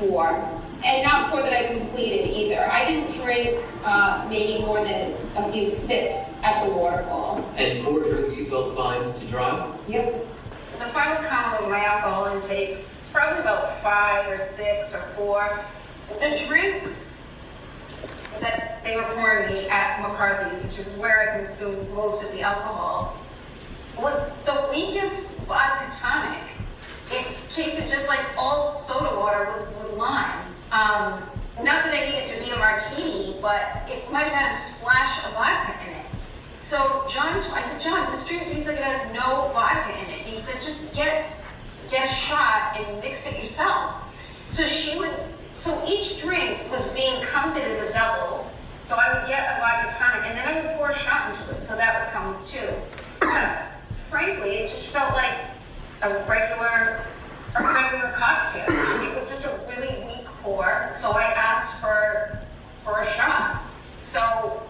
4. And not 4 that I completed either. I didn't drink maybe more than a few sips at the waterfall. And 4 drinks you felt fine to drive? Yep. The final count of my alcohol intakes, probably about 5 or 6 or 4. The drinks that they were pouring me at McCarthy's, which is where I consumed most of the alcohol, was the weakest vodka tonic. It tasted just like old soda water with lime. Not that I needed to be a martini, but it might have had a splash of vodka in it. So I said, John, this drink tastes like it has no vodka in it. He said, just get a shot and mix it yourself. So each drink was being counted as a double. So I would get a vodka tonic and then I would pour a shot into it. So that would count as 2. Frankly, it just felt like a regular cocktail. It was just a really weak pour. So I asked for a shot. So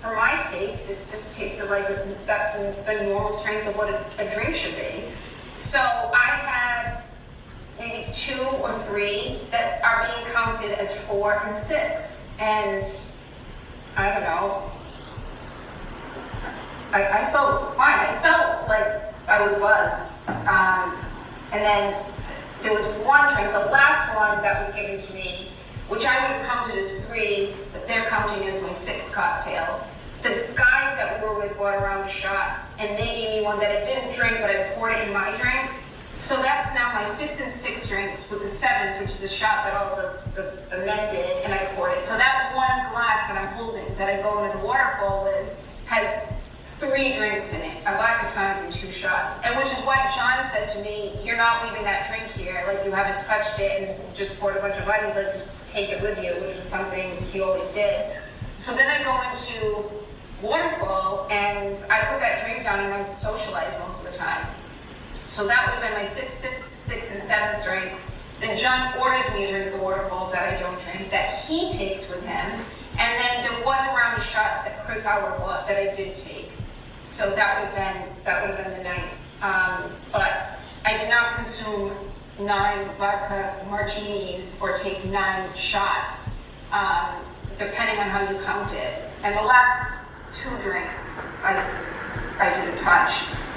for my taste, it just tasted like that's the normal strength of what a drink should be. So I had maybe 2 or 3 that are being counted as 4 and 6. And I don't know. I felt fine. I felt like I was buzzed. And then there was one drink, the last one that was given to me, which I would have counted as 3, but they're counting as my 6th cocktail. The guys that we were with brought around the shots, and they gave me one that I didn't drink, but I poured it in my drink. So that's now my 5th and 6th drinks, with the 7th, which is a shot that all the men did, and I poured it. So that one glass that I'm holding, that I go into the waterfall with, has 3 drinks in it, a vodka tonic and 2 shots. And which is why John said to me, you're not leaving that drink here, like you haven't touched it and just poured a bunch of vodka. He's like, just take it with you, which was something he always did. So then I go into waterfall and I put that drink down and I socialize most of the time. So that would have been my 5th, 6th, and 7th drinks. Then John orders me a drink at the waterfall that I don't drink, that he takes with him. And then there was a round of shots that Chris Howard bought that I did take. So that would have been the night. But I did not consume 9 vodka martinis or take 9 shots, depending on how you count it. And the last 2 drinks I didn't touch.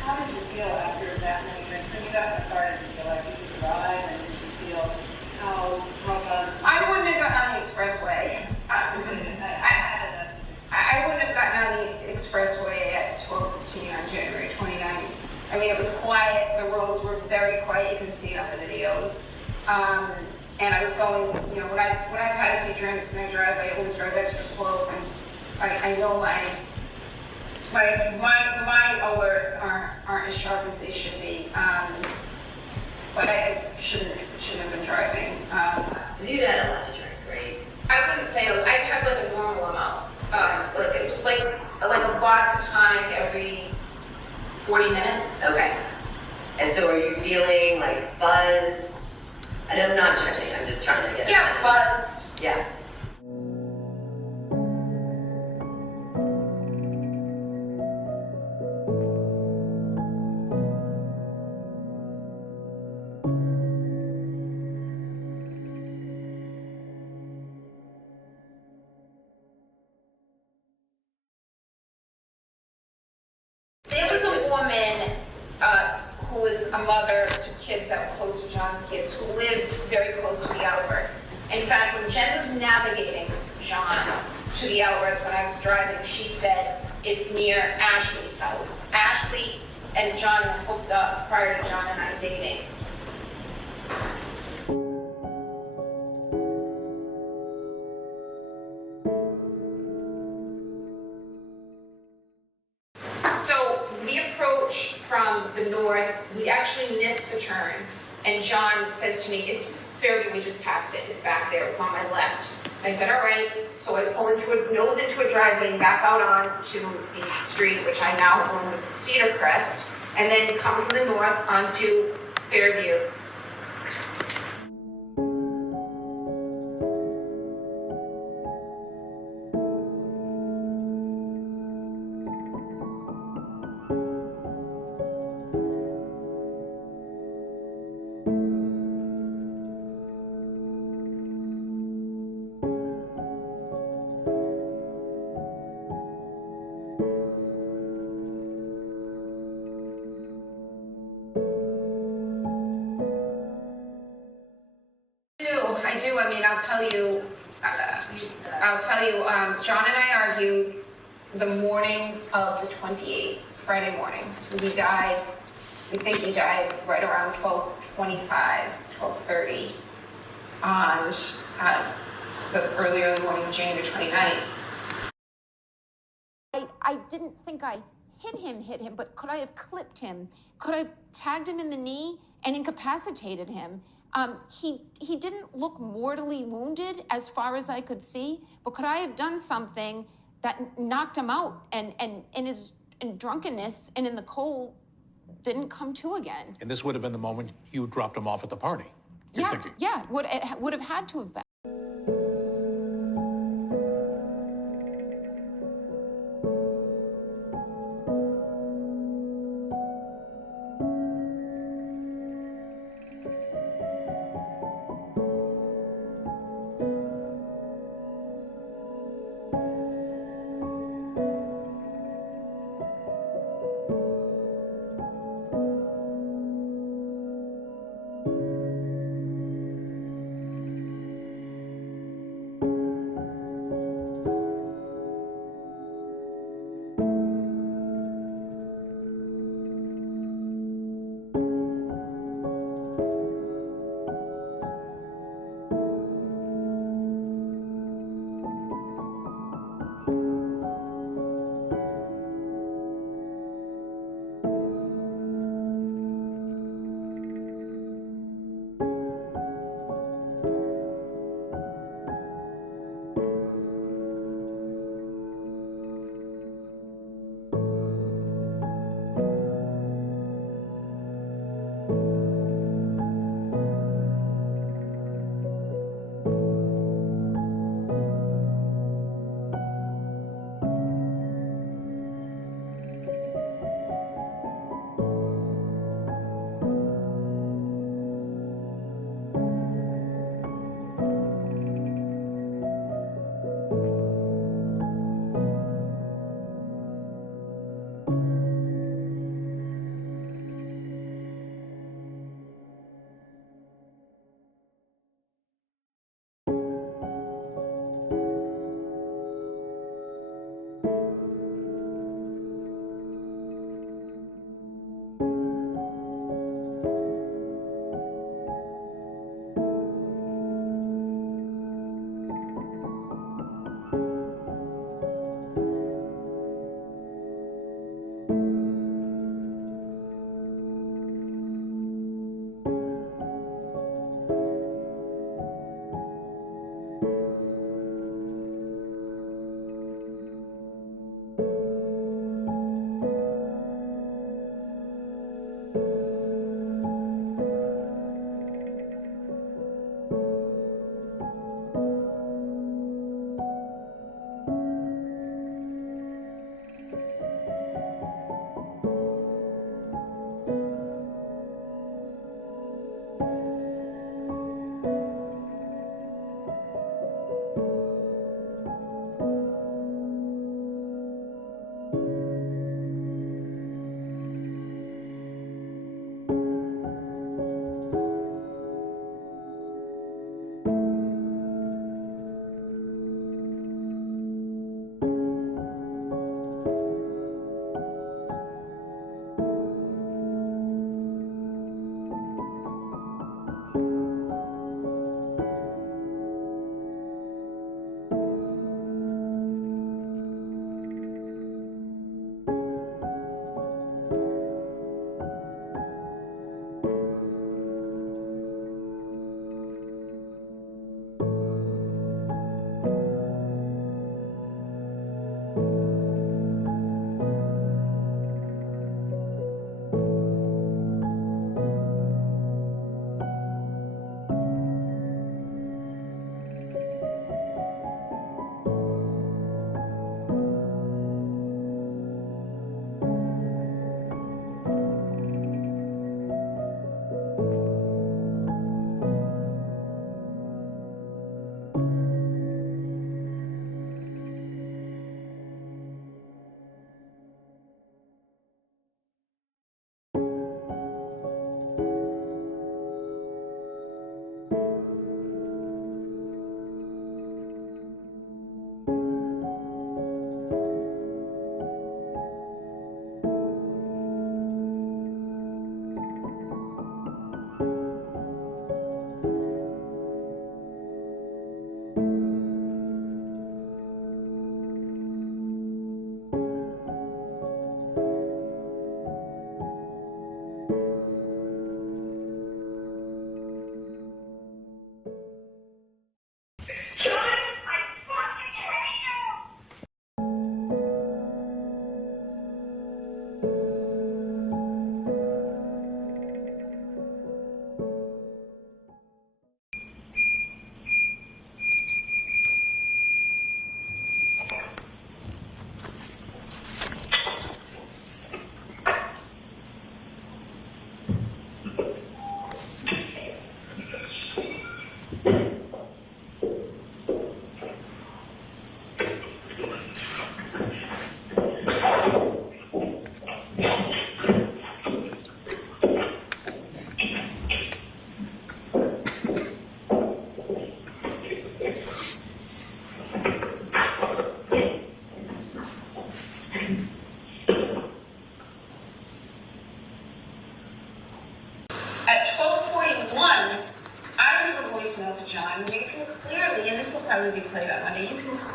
How did you feel after that many drinks? When you got in the car, did you feel like you could drive, and did you feel how robust? I wouldn't have gotten on the expressway. I wouldn't have gotten on the expressway at 12:15 on January 29th. I mean, it was quiet. The roads were very quiet. You can see it on the videos. And I was going, when I've had a few drinks and I drive, I always drive extra slow. So I know my alerts aren't as sharp as they should be. But I shouldn't have been driving. Because you had a lot to drink, right? I wouldn't say I had like a normal amount. Like a vodka tonic every 40 minutes. Okay. And so are you feeling like buzzed? And I'm not judging, I'm just trying to get a sense. Buzzed. Yeah. There was a woman who was a mother to kids that were close to John's kids who lived very close to the Alberts. In fact, when Jen was navigating John to the Alberts when I was driving, she said it's near Ashley's house. Ashley and John had hooked up prior to John and I dating. So we approach from the north, we actually missed the turn, and John says to me, it's Fairview, we just passed it, it's back there, it's on my left. I said, all right, so I pull nose into a driveway and back out onto the street, which I now own was Cedar Crest, and then come from the north onto Fairview. tell you, John and I argued the morning of the 28th, Friday morning. So we think he died right around 12:25, 12:30 on the early morning of January 29th. I didn't think I hit him, but could I have clipped him? Could I have tagged him in the knee and incapacitated him? He didn't look mortally wounded as far as I could see, but could I have done something that knocked him out and in his drunkenness and in the cold didn't come to again? And this would have been the moment you dropped him off at the party, you're thinking? Yeah, would have had to have been.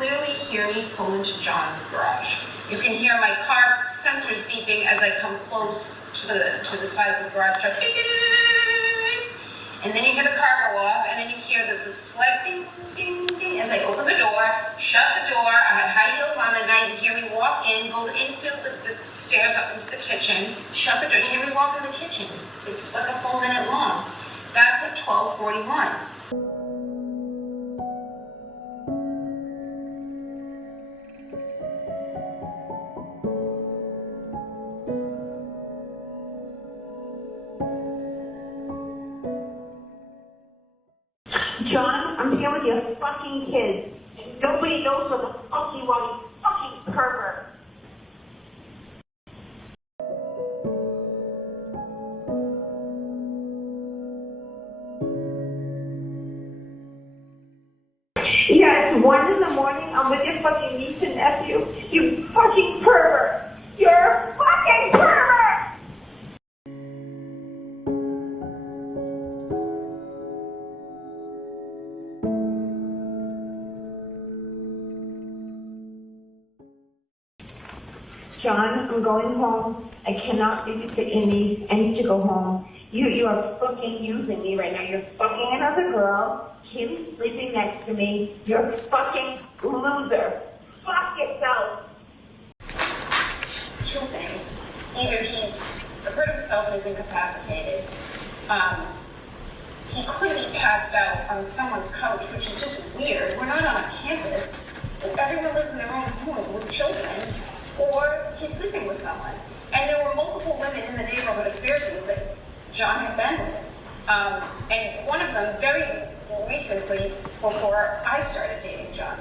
clearly hear me pull into John's garage. You can hear my car sensors beeping as I come close to the sides of the garage truck. And then you hear the car go off, and then you hear the slight ding, ding, ding as I open the door, shut the door. I had high heels on that night. You hear me walk in, go in through the stairs up into the kitchen, shut the door. You hear me walk in the kitchen. It's like a full minute long. That's at 12:41. John, I'm here with your fucking kids. Nobody knows what the fuck you are, you fucking pervert. Yeah, it's 1 in the morning. I'm with your fucking niece and nephew. You fucking pervert. You're a fucking pervert! John, I'm going home. I cannot babysit your niece. I need to go home. You are fucking using me right now. You're fucking another girl. Kim's sleeping next to me. You're a fucking loser. Fuck yourself. Two things. Either he's hurt himself and is incapacitated. He could be passed out on someone's couch, which is just weird. We're not on a campus. Everyone lives in their own home with children. Or he's sleeping with someone. And there were multiple women in the neighborhood of Fairview that John had been with. And one of them very recently, before I started dating John.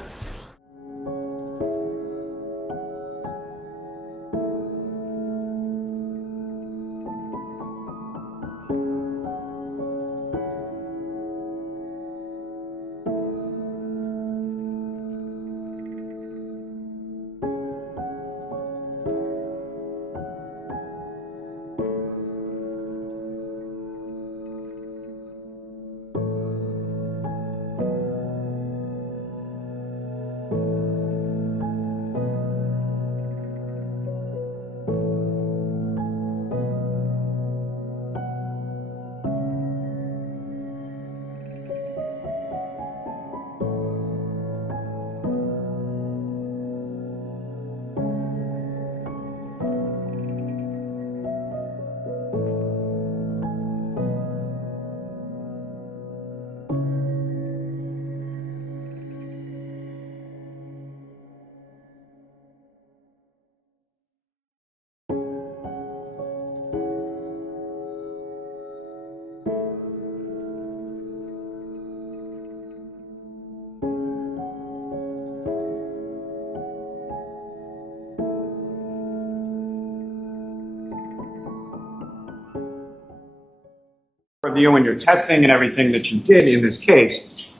Review and your testing and everything that you did in this case,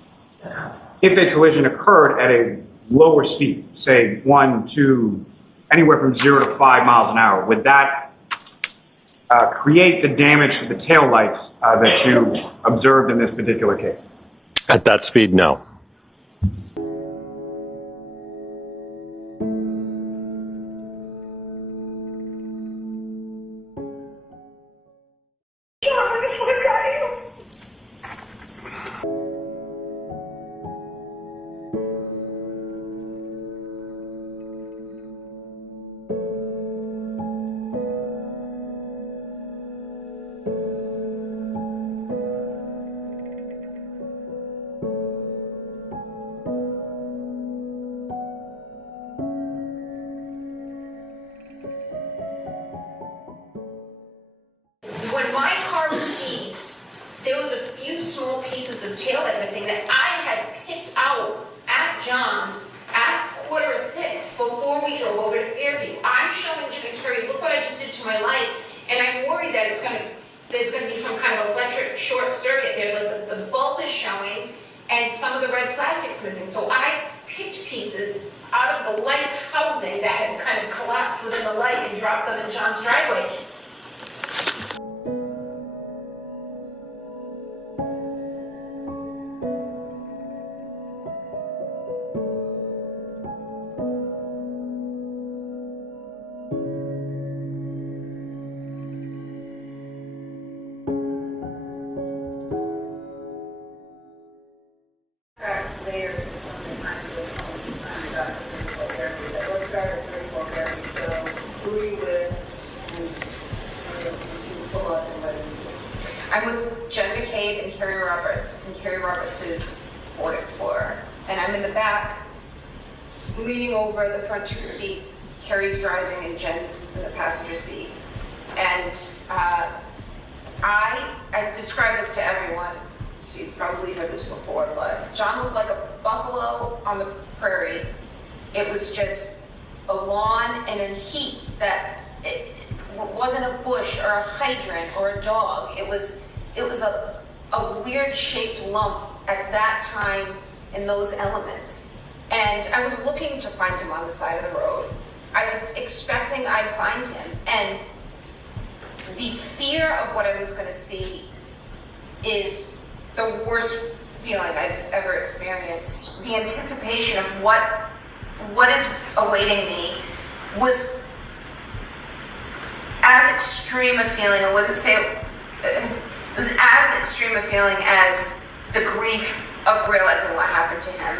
if a collision occurred at a lower speed, say 1, 2, anywhere from 0 to 5 miles an hour, would that create the damage to the taillight that you observed in this particular case? At that speed, no. When my car was seized, there was a few small pieces of taillight missing that I had picked out at John's at 5:45 before we drove over to Fairview. I'm showing Jim and Carrie, look what I just did to my light, and I'm worried that there's gonna be some kind of electric short circuit. There's like the bulb is showing, and some of the red plastic's missing. So I picked pieces out of the light housing that had kind of collapsed within the light and dropped them in John's driveway. I'm with Jen McCabe and Carrie Roberts, and Carrie Roberts is Ford Explorer. And I'm in the back, leaning over the front two seats. Carrie's driving and Jen's in the passenger seat. And I describe this to everyone, so you've probably heard this before, but John looked like a buffalo on the prairie. It was just a lawn and a heat that it wasn't a bush or a hydrant or a dog. It was a weird shaped lump at that time in those elements. And I was looking to find him on the side of the road. I was expecting I'd find him. And the fear of what I was going to see is the worst feeling I've ever experienced. The anticipation of what is awaiting me was as extreme a feeling. I wouldn't say it was as extreme a feeling as the grief of realizing what happened to him.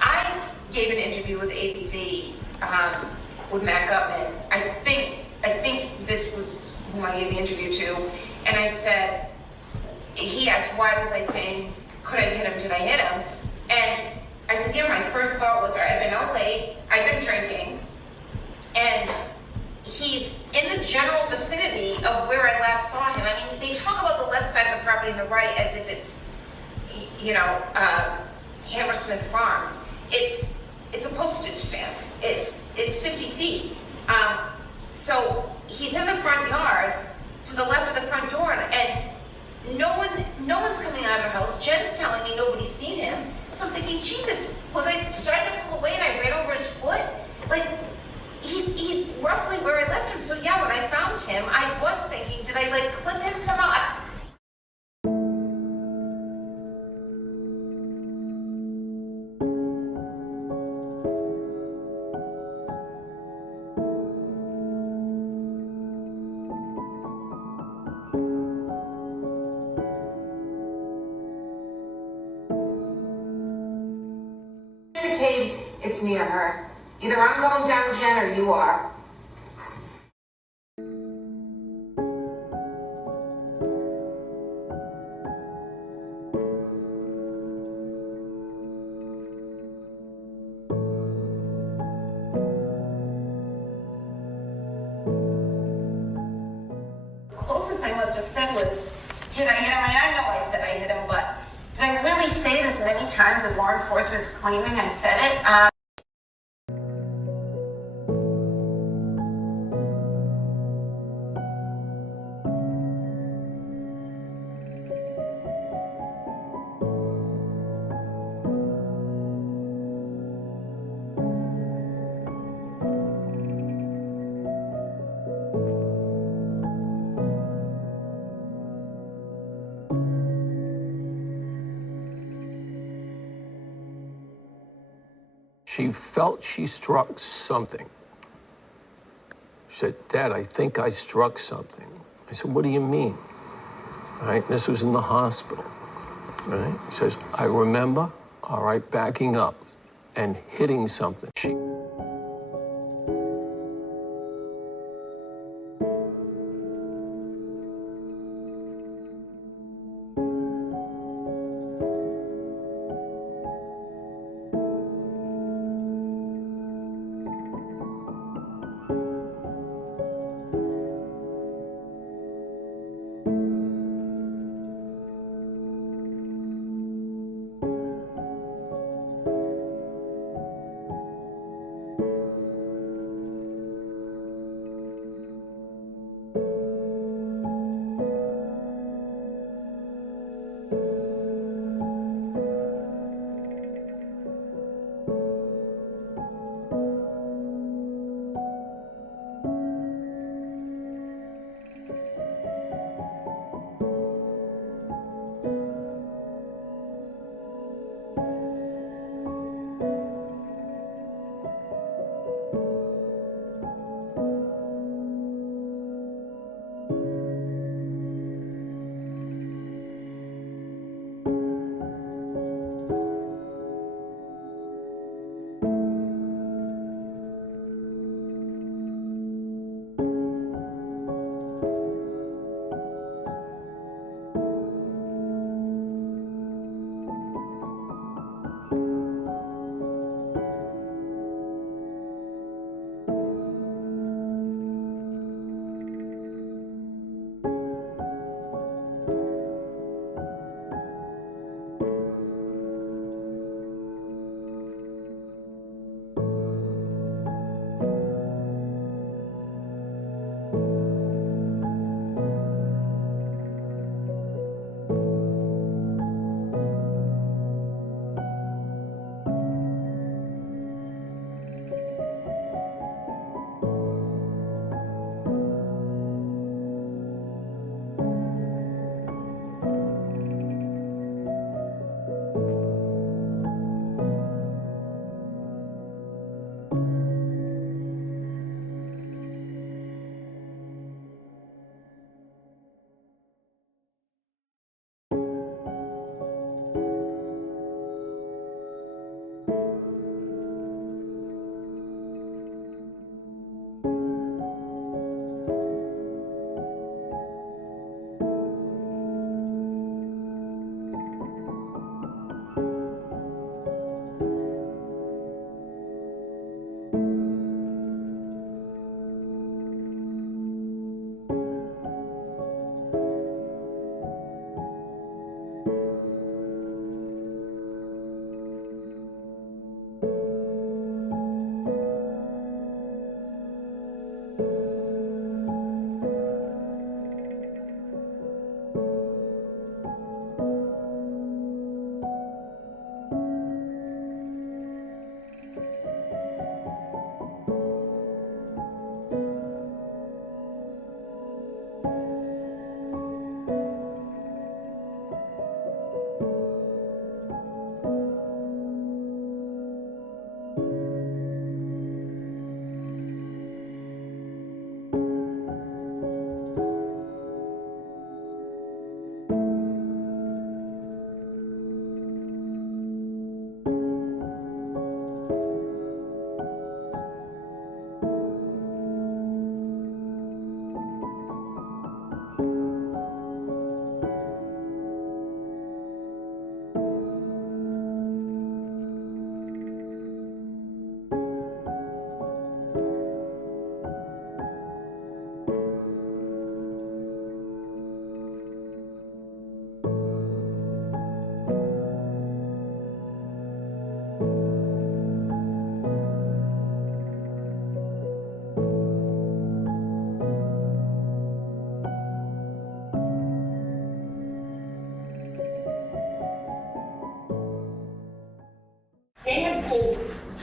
I gave an interview with ABC with Matt Gutman. I think this was whom I gave the interview to, and I said, he asked why was I saying, could I hit him, did I hit him? And I said, yeah, my first thought was, I'd been out late, I'd been drinking, and he's in the general vicinity of where I last saw him. I mean, they talk about the left side of the property and the right as if it's, Hammersmith Farms. It's a postage stamp. It's 50 feet. So he's in the front yard to the left of the front door, and no one's coming out of the house. Jen's telling me nobody's seen him. So I'm thinking, Jesus, was I starting to pull away and I ran over his foot? Like, he's roughly where I left him. So yeah, when I found him, I was thinking, did I clip him somehow? It's me or her. Either I'm going down, Jen, or you are. The closest I must have said was, did I hit him? I know I said I hit him, but did I really say it as many times as law enforcement's claiming I said it? She felt she struck something. She said, Dad, I think I struck something. I said, what do you mean? Right? This was in the hospital. Right? He says, I remember, all right, backing up and hitting something.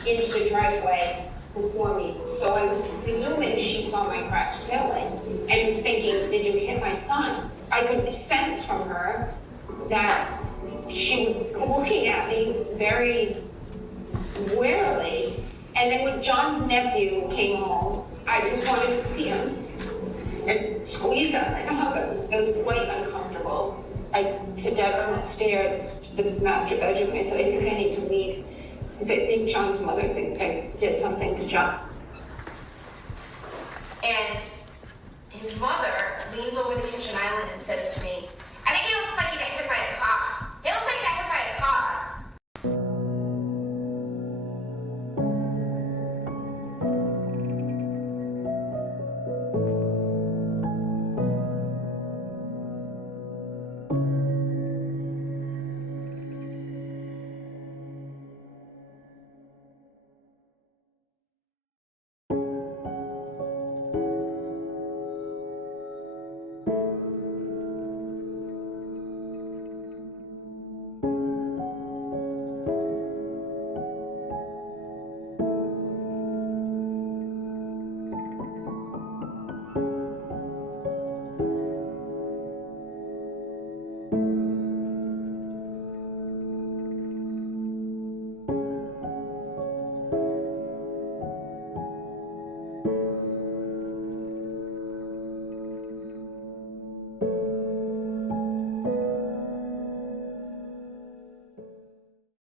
into the driveway before me. So I was presuming she saw my cracked tail light and was thinking, did you hit my son? I could sense from her that she was looking at me very warily. And then when John's nephew came home, I just wanted to see him and squeeze him. I don't know, but it was quite uncomfortable. I to Deb upstairs to the master bedroom. I said, I think I need to leave. I said, I think John's mother thinks I did something to John. And his mother leans over the kitchen island and says to me, I think he looks like he got hit by a car. He looks like he got hit by a car.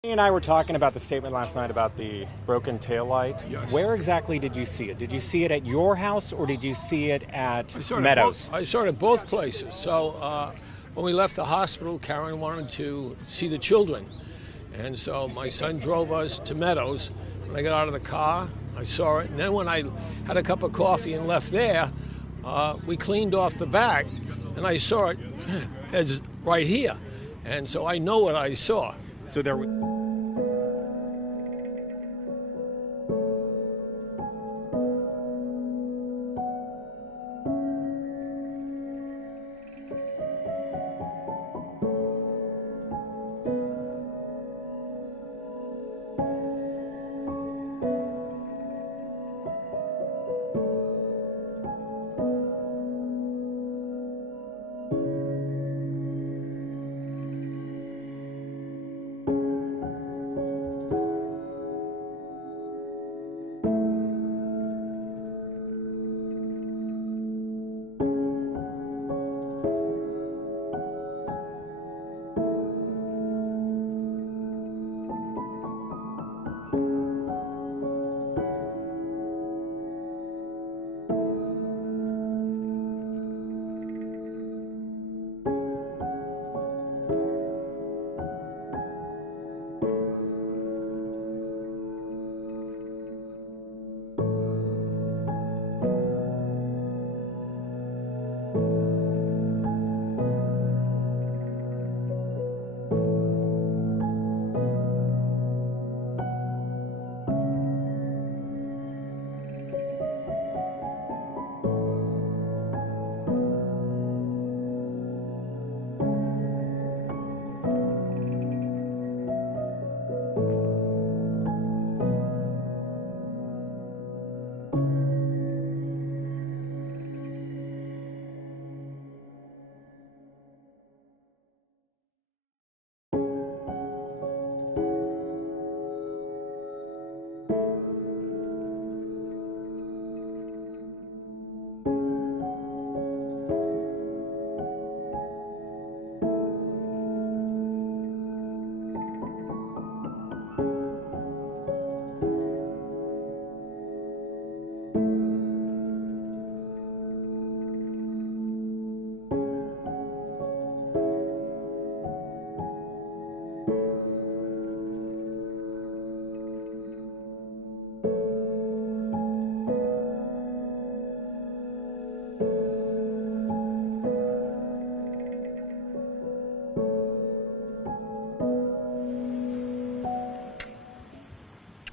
He and I were talking about the statement last night about the broken taillight. Yes. Where exactly did you see it? Did you see it at your house or did you see it at Meadows? I saw it at both places. So when we left the hospital, Karen wanted to see the children. And so my son drove us to Meadows. When I got out of the car, I saw it. And then when I had a cup of coffee and left there, we cleaned off the back and I saw it as right here. And so I know what I saw. So there was...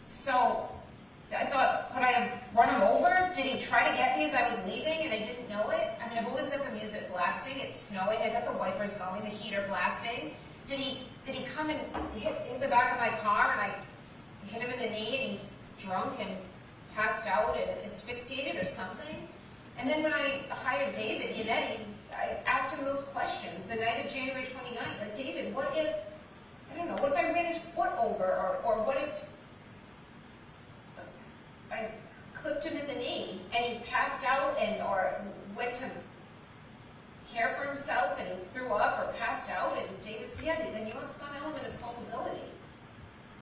So I thought, could I have run him over? Did he try to get me as I was leaving and I didn't know it? I mean, I've always got the music blasting. It's snowing. I got the wipers going, the heater blasting. Did he come and hit the back of my car and I hit him in the knee and he's asphyxiated or something. And then when I hired David Yannetti, I asked him those questions the night of January 29th. Like, David, what if, I don't know, what if I ran his foot over? Or what if I clipped him in the knee and he passed out or went to care for himself and he threw up or passed out? And David said, yeah, then you have some element of culpability.